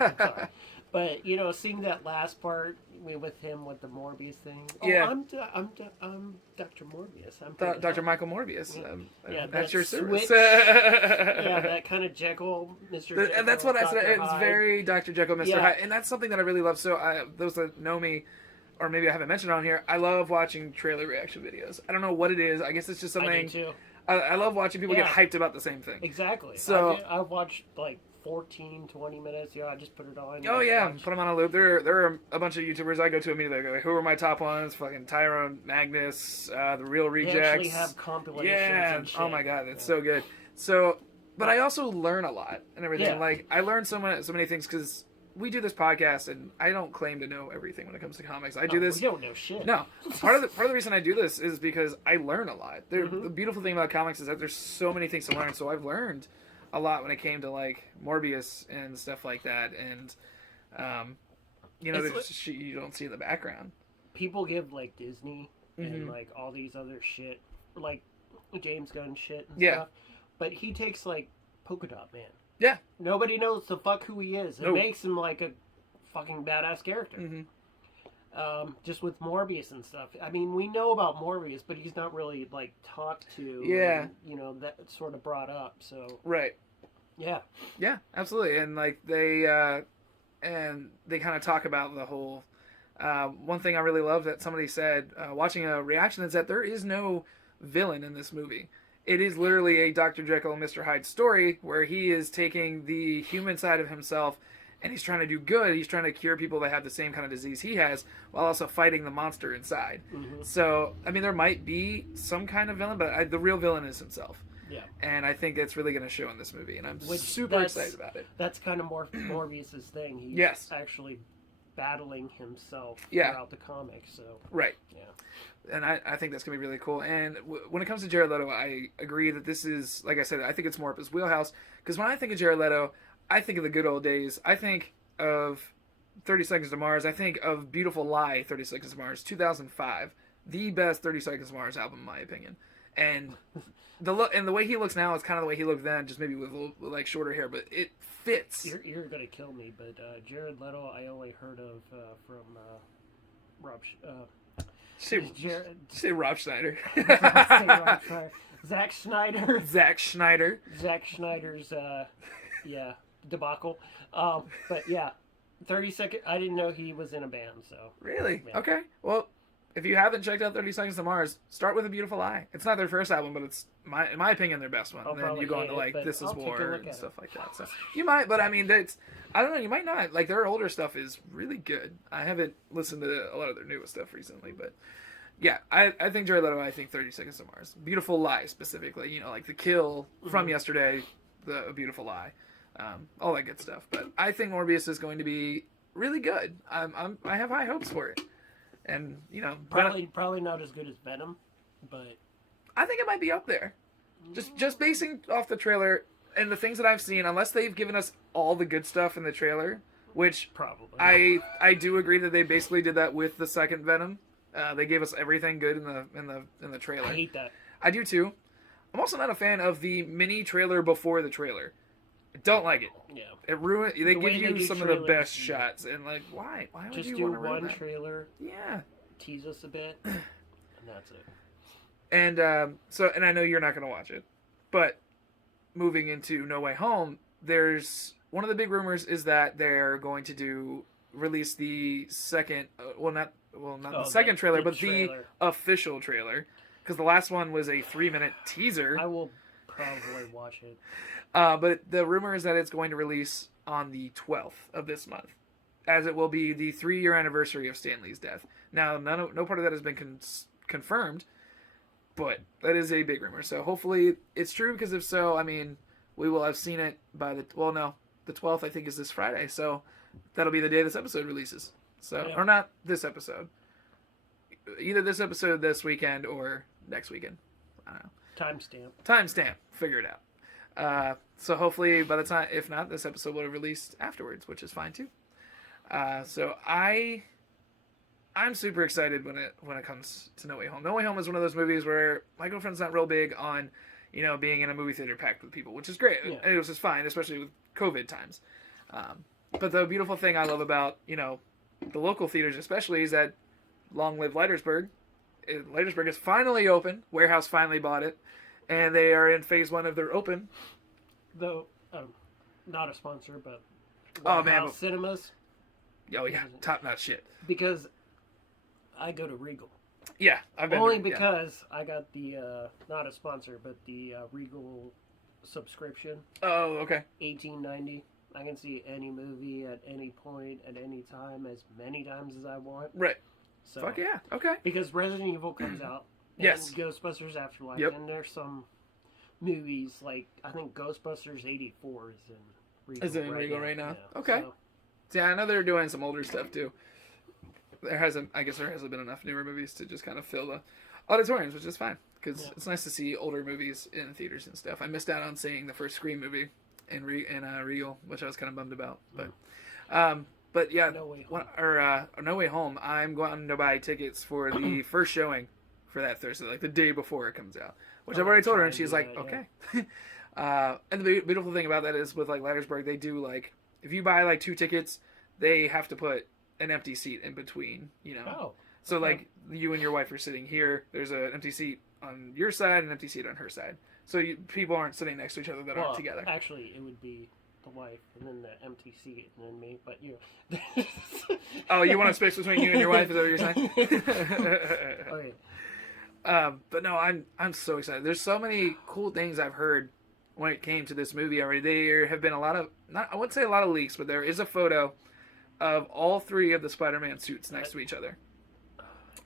I'm sorry. But seeing that last part with him with the Morbius thing. Oh, Yeah. I'm Dr. Morbius. I'm Dr. Michael Morbius. Yeah, That's your service. switch. Yeah, that kind of Jekyll, Mr. Jekyll. And that's what I said. Dr. It's Hyde. very Dr. Jekyll, Mr. Yeah. Hyde. And that's something that I really love. So those that know me, or maybe I haven't mentioned on here, I love watching trailer reaction videos. I don't know what it is. I guess it's just something. I do too. I love watching people get hyped about the same thing. Exactly. So I've watched like 14, 20 minutes. I just put it on. Oh yeah, put them on a loop. There are a bunch of YouTubers I go to immediately. I go, who are my top ones? Fucking Tyrone, Magnus, the Real Rejects. They actually have compilations. Yeah. And shit. Oh my god, that's so good. So, but I also learn a lot and everything. Yeah. Like I learn so many things because we do this podcast, and I don't claim to know everything when it comes to comics. I do this. We don't know shit. No, part of the reason I do this is because I learn a lot. The beautiful thing about comics is that there's so many things to learn. So I've learned a lot when it came to like Morbius and stuff like that, and there's shit you don't see in the background. People give like Disney and like all these other shit, like James Gunn shit and stuff, but he takes like Polka Dot Man. Yeah. Nobody knows the fuck who he is. It makes him like a fucking badass character. Just with Morbius and stuff. I mean, we know about Morbius, but he's not really like talked to. Yeah. And, that sort of brought up. So. Right. Yeah. Yeah, absolutely. And like they kind of talk about the whole. One thing I really love that somebody said watching a reaction is that there is no villain in this movie. It is literally a Dr. Jekyll and Mr. Hyde story where he is taking the human side of himself and he's trying to do good. He's trying to cure people that have the same kind of disease he has while also fighting the monster inside. So, I mean, there might be some kind of villain, but the real villain is himself. Yeah. And I think that's really going to show in this movie, and I'm super excited about it. That's kind of Morbius' thing. He's actually battling himself throughout the comics. So. Right. Yeah. And I think that's going to be really cool. And when it comes to Jared Leto, I agree that this is, like I said, I think it's more up his wheelhouse. Because when I think of Jared Leto, I think of the good old days. I think of 30 Seconds to Mars. I think of Beautiful Lie, 30 Seconds to Mars, 2005. The best 30 Seconds to Mars album, in my opinion. And the look and the way he looks now is kind of the way he looked then, just maybe with a little, like shorter hair, but it fits. You're going to kill me, but Jared Leto, I only heard of from Rob... Say Rob Schneider. Zack Snyder. Zack Schneider. Zack Schneider's, debacle. But yeah, 30 Seconds. I didn't know he was in a band, so. Really? Yeah. Okay. Well, if you haven't checked out 30 Seconds to Mars, start with A Beautiful Lie. It's not their first album, but it's, in my opinion, their best one. And then you go into like This Is War and stuff like that. So you might, but I mean, I don't know, you might not. Like their older stuff is really good. I haven't listened to a lot of their newest stuff recently, but yeah, I think Jared Leto, I think 30 Seconds to Mars. Beautiful Lie specifically, like The Kill from yesterday, A Beautiful Lie, all that good stuff. But I think Morbius is going to be really good. I have high hopes for it. And, probably not as good as Venom, but I think it might be up there. Just basing off the trailer and the things that I've seen, unless they've given us all the good stuff in the trailer, which probably I do agree that they basically did that with the second Venom. They gave us everything good in the trailer. I hate that. I do too. I'm also not a fan of the mini trailer before the trailer. I don't like it. Yeah. It ruined. They give you some of the best shots, and like, why? Why would just you do want to ruin one that? trailer? Yeah. Tease us a bit, and that's it. And and I know you're not going to watch it, but moving into No Way Home, there's one of the big rumors is that they're going to release the second, not the second trailer, but the official trailer, because the last one was a 3-minute teaser. I will probably watch it. But the rumor is that it's going to release on the 12th of this month, as it will be the 3-year anniversary of Stan Lee's death. Now, no part of that has been confirmed, but that is a big rumor. So hopefully it's true, because if so, I mean, we will have seen it by the 12th I think is this Friday, so that'll be the day this episode releases. So, or not this episode. Either this episode this weekend or next weekend. I don't know. Timestamp. Figure it out. So hopefully by the time, if not, this episode will have released afterwards, which is fine too. So I'm super excited when it comes to No Way Home. No Way Home is one of those movies where my girlfriend's not real big on, being in a movie theater packed with people, which is great. Yeah. It was just fine, especially with COVID times. But the beautiful thing I love about, the local theaters especially is that long live Leitersburg. Leitersburg is finally open. Warehouse finally bought it. And they are in phase 1 of their open. Though, not a sponsor, but man, Cinemas. Oh, yeah. Top-notch shit. Because I go to Regal. Yeah, I've been Only because I got the, not a sponsor, but the Regal subscription. Oh, okay. $18.90. I can see any movie at any point, at any time, as many times as I want. Right. So, fuck yeah. Okay. Because Resident Evil comes out. Yes. And Ghostbusters Afterlife. Yep. And there's some movies, like, I think Ghostbusters 84 is in Regal. Is it in Regal right now? Yeah, Okay. So. Yeah, I know they're doing some older stuff, too. I guess there hasn't been enough newer movies to just kind of fill the auditoriums, which is fine. Because it's nice to see older movies in theaters and stuff. I missed out on seeing the first Scream movie in Regal, which I was kind of bummed about. But yeah, No Way Home. No Way Home. I'm going to buy tickets for the first showing for that Thursday, like the day before it comes out. Which I've already told her, and she's like, okay. And the beautiful thing about that is with like Leitersburg, they do like if you buy like 2 tickets, they have to put an empty seat in between. Oh. So like you and your wife are sitting here. There's an empty seat on your side and an empty seat on her side. So people aren't sitting next to each other that aren't together. Actually, it would be the wife and then the empty seat and then me, but you. Oh, you want a space between you and your wife? Is that what you're saying? Okay. But no, I'm so excited. There's so many cool things I've heard when it came to this movie already. There have been a lot of, I wouldn't say a lot of leaks, but there is a photo of all 3 of the Spider-Man suits next to each other.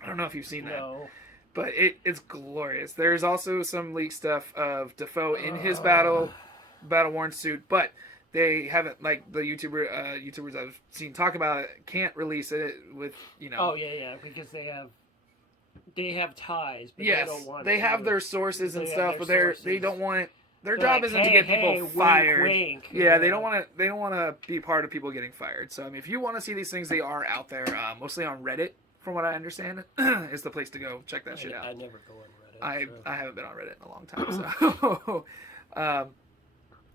I don't know if you've seen that. No. But it's glorious. There's also some leaked stuff of Dafoe in his battle-worn suit, but they haven't, like the YouTubers I've seen talk about it, can't release it with, Oh, yeah, because they have ties, but yes, they don't want they have their sources and stuff, but they don't want their They're job like, isn't to get people fired. Wink, Yeah, they don't want to be part of people getting fired. So I mean, if you want to see these things, they are out there, mostly on Reddit. From what I understand, is the place to go. Check that shit out. I never go on Reddit. I haven't been on Reddit in a long time.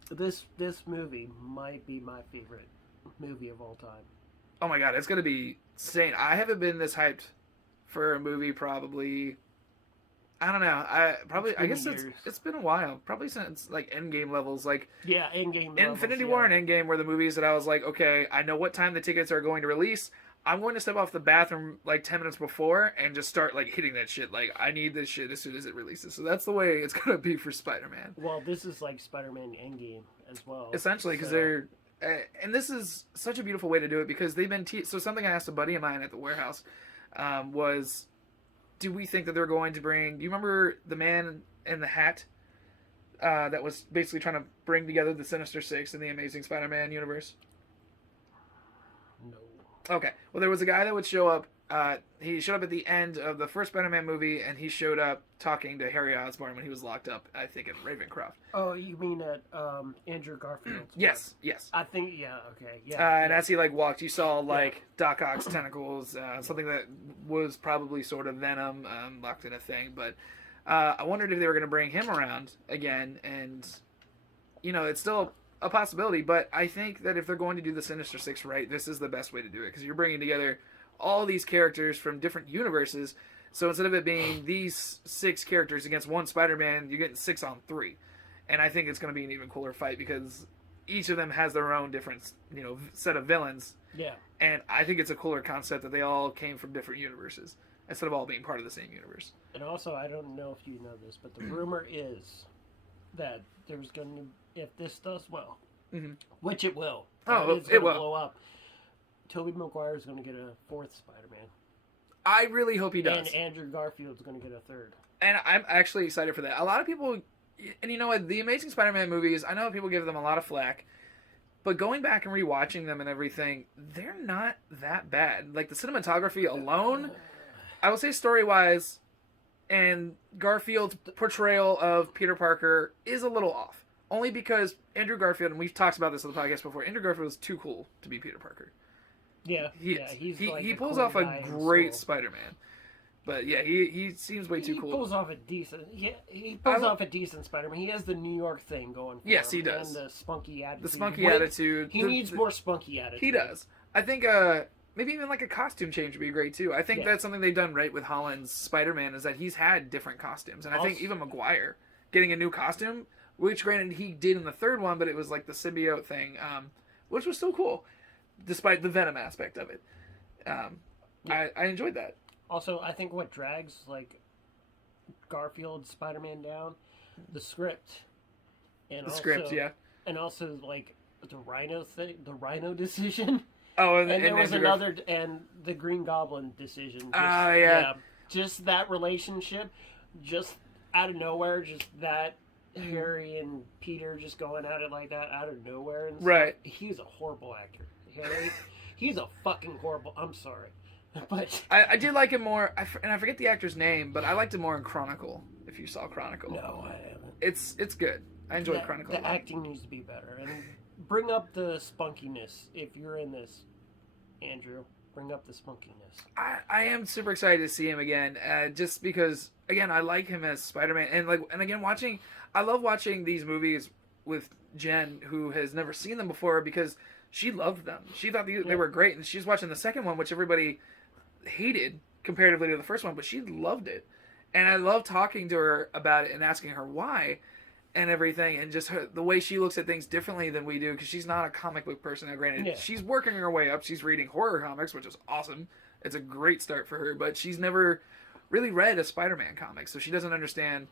So, this movie might be my favorite movie of all time. Oh my god, it's gonna be insane. I haven't been this hyped for a movie probably. I don't know. I guess it's been a while. Probably since like Endgame levels. Like Endgame. Infinity War and Endgame were the movies that I was like, okay, I know what time the tickets are going to release. I'm going to step off the bathroom like 10 minutes before and just start like hitting that shit. Like I need this shit as soon as it releases. So that's the way it's gonna be for Spider-Man. Well, this is like Spider-Man Endgame as well. Essentially, because they're and this is such a beautiful way to do it because they've been so something I asked a buddy of mine at the warehouse was, do we think that they're going to bring? Do you remember the man in the hat that was basically trying to bring together the Sinister Six in the Amazing Spider-Man universe? No. Okay. Well, there was a guy that would show up. He showed up at the end of the first Spider-Man movie, and he showed up talking to Harry Osborn when he was locked up, I think, in Ravencroft. Oh, you mean at Andrew Garfield's Yes. I think, okay. Yeah. And as he, like, walked, you saw, like, Doc Ock's tentacles, something that was probably sort of Venom locked in a thing. But I wondered if they were going to bring him around again, and, it's still a possibility, but I think that if they're going to do the Sinister Six right, this is the best way to do it, because you're bringing together all these characters from different universes, so instead of it being these 6 characters against one Spider-Man, you're getting 6 on 3, and I think it's going to be an even cooler fight, because each of them has their own different, set of villains, and I think it's a cooler concept that they all came from different universes, instead of all being part of the same universe. And also, I don't know if you know this, but the rumor is that there's going to, if this does well, which it will, it will blow up. Tobey Maguire is going to get a 4th Spider-Man. I really hope he does. And Andrew Garfield's going to get a 3rd. And I'm actually excited for that. A lot of people, and you know what, the Amazing Spider-Man movies, I know people give them a lot of flack, but going back and rewatching them and everything, they're not that bad. Like the cinematography alone, I will say story-wise, and Garfield's portrayal of Peter Parker is a little off. Only because Andrew Garfield, and we've talked about this on the podcast before, Andrew Garfield is too cool to be Peter Parker. Yeah, he pulls off a great Spider-Man. But yeah, he seems way too He cool. pulls off a decent. He pulls off a decent Spider-Man. He has the New York thing going for Yes, him. he does. And the spunky attitude. The spunky attitude. He needs more spunky attitude. He does. I think maybe even like a costume change would be great too. I think that's something they've done right with Holland's Spider-Man is that he's had different costumes, and I think even Maguire getting a new costume, which granted he did in the third one, but it was like the symbiote thing, which was still cool, despite the Venom aspect of it. I enjoyed that. Also, I think what drags like Garfield's Spider-Man down, the script, and and also like the Rhino thing, the Rhino decision. Oh, and there was another, and the Green Goblin decision. Just that relationship, just out of nowhere, just that Harry and Peter just going at it like that out of nowhere. And right. He's a horrible actor. Harry, he's a fucking horrible. I'm sorry. But I did like him more, and I forget the actor's name, but I liked him more in Chronicle. If you saw Chronicle, no, I haven't. It's good. I enjoyed Chronicle. The acting needs to be better, and bring up the spunkiness if you're in this, Andrew. Bring up the spunkiness. I am super excited to see him again, just because again I like him as Spider-Man, and again I love watching these movies with Jen, who has never seen them before, because she loved them. She thought they were great, and she's watching the second one, which everybody hated comparatively to the first one, but she loved it. And I love talking to her about it and asking her why and everything, and just the way she looks at things differently than we do, because she's not a comic book person. Now, granted, she's working her way up. She's reading horror comics, which is awesome. It's a great start for her, but she's never really read a Spider-Man comic, so she doesn't understand,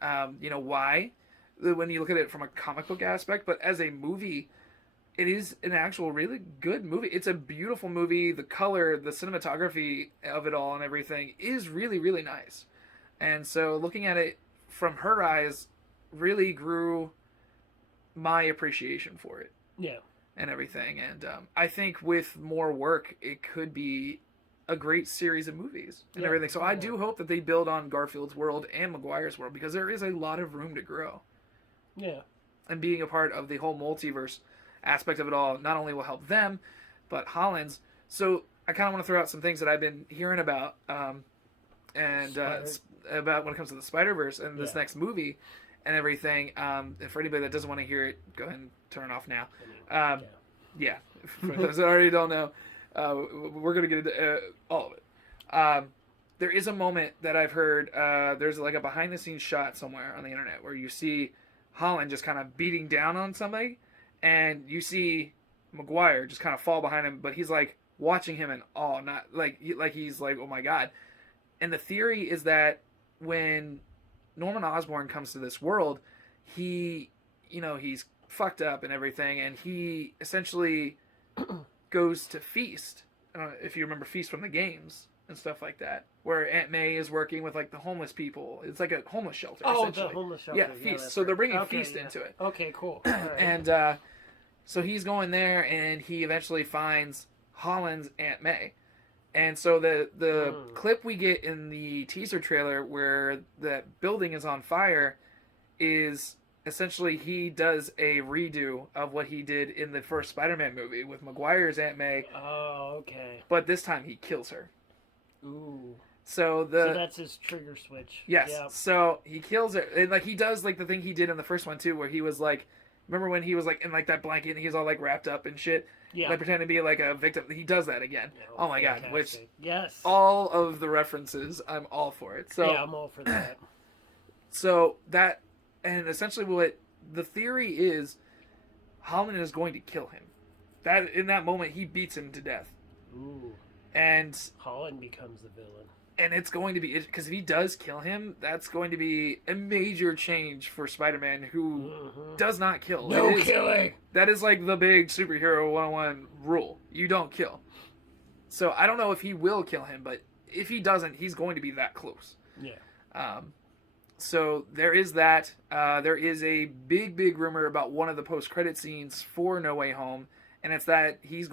why when you look at it from a comic book aspect. But as a movie, it is an actual really good movie. It's a beautiful movie. The color, the cinematography of it all and everything is really, really nice. And so looking at it from her eyes really grew my appreciation for it. Yeah. And everything. And I think with more work, it could be a great series of movies and everything. So I do hope that they build on Garfield's world and Maguire's world, because there is a lot of room to grow. Yeah. And being a part of the whole multiverse aspect of it all not only will help them, but Holland's. So I kind of want to throw out some things that I've been hearing about, about when it comes to the Spider-Verse and this next movie and everything. And for anybody that doesn't want to hear it, go ahead and turn it off now. For those that already don't know, we're going to get into all of it. There is a moment that I've heard, there's like a behind-the-scenes shot somewhere on the internet where you see Holland just kind of beating down on somebody, and you see Maguire just kind of fall behind him, but he's like watching him in awe, not like he's like, oh my god. And the theory is that when Norman Osborn comes to this world, he's fucked up and everything, and he essentially goes to Feast. I don't know if you remember Feast from the games and stuff like that, where Aunt May is working with like the homeless people. It's like a homeless shelter. Oh, the homeless shelter. Yeah, Feast. So they're bringing Feast into it. Okay, cool. Right. And so he's going there, and he eventually finds Holland's Aunt May. And so the clip we get in the teaser trailer where that building is on fire is essentially he does a redo of what he did in the first Spider-Man movie with Maguire's Aunt May. Oh, okay. But this time he kills her. Ooh. So that's his trigger switch. Yes. Yep. So he kills her, and like he does like the thing he did in the first one too, where he was like, remember when he was like in like that blanket and he's all like wrapped up and shit. Yeah. Like pretending to be like a victim. He does that again. Oh my god! Which all of the references, I'm all for it. So yeah, I'm all for that. So that, and essentially what the theory is, Holland is going to kill him. That in that moment he beats him to death. Ooh. And Holland becomes the villain. And it's going to be, because if he does kill him, that's going to be a major change for Spider-Man, who does not kill. No killing! That is like the big superhero 101 rule. You don't kill. So I don't know if he will kill him, but if he doesn't, he's going to be that close. Yeah. So there is that. There is a big, big rumor about one of the post-credit scenes for No Way Home, and it's that he's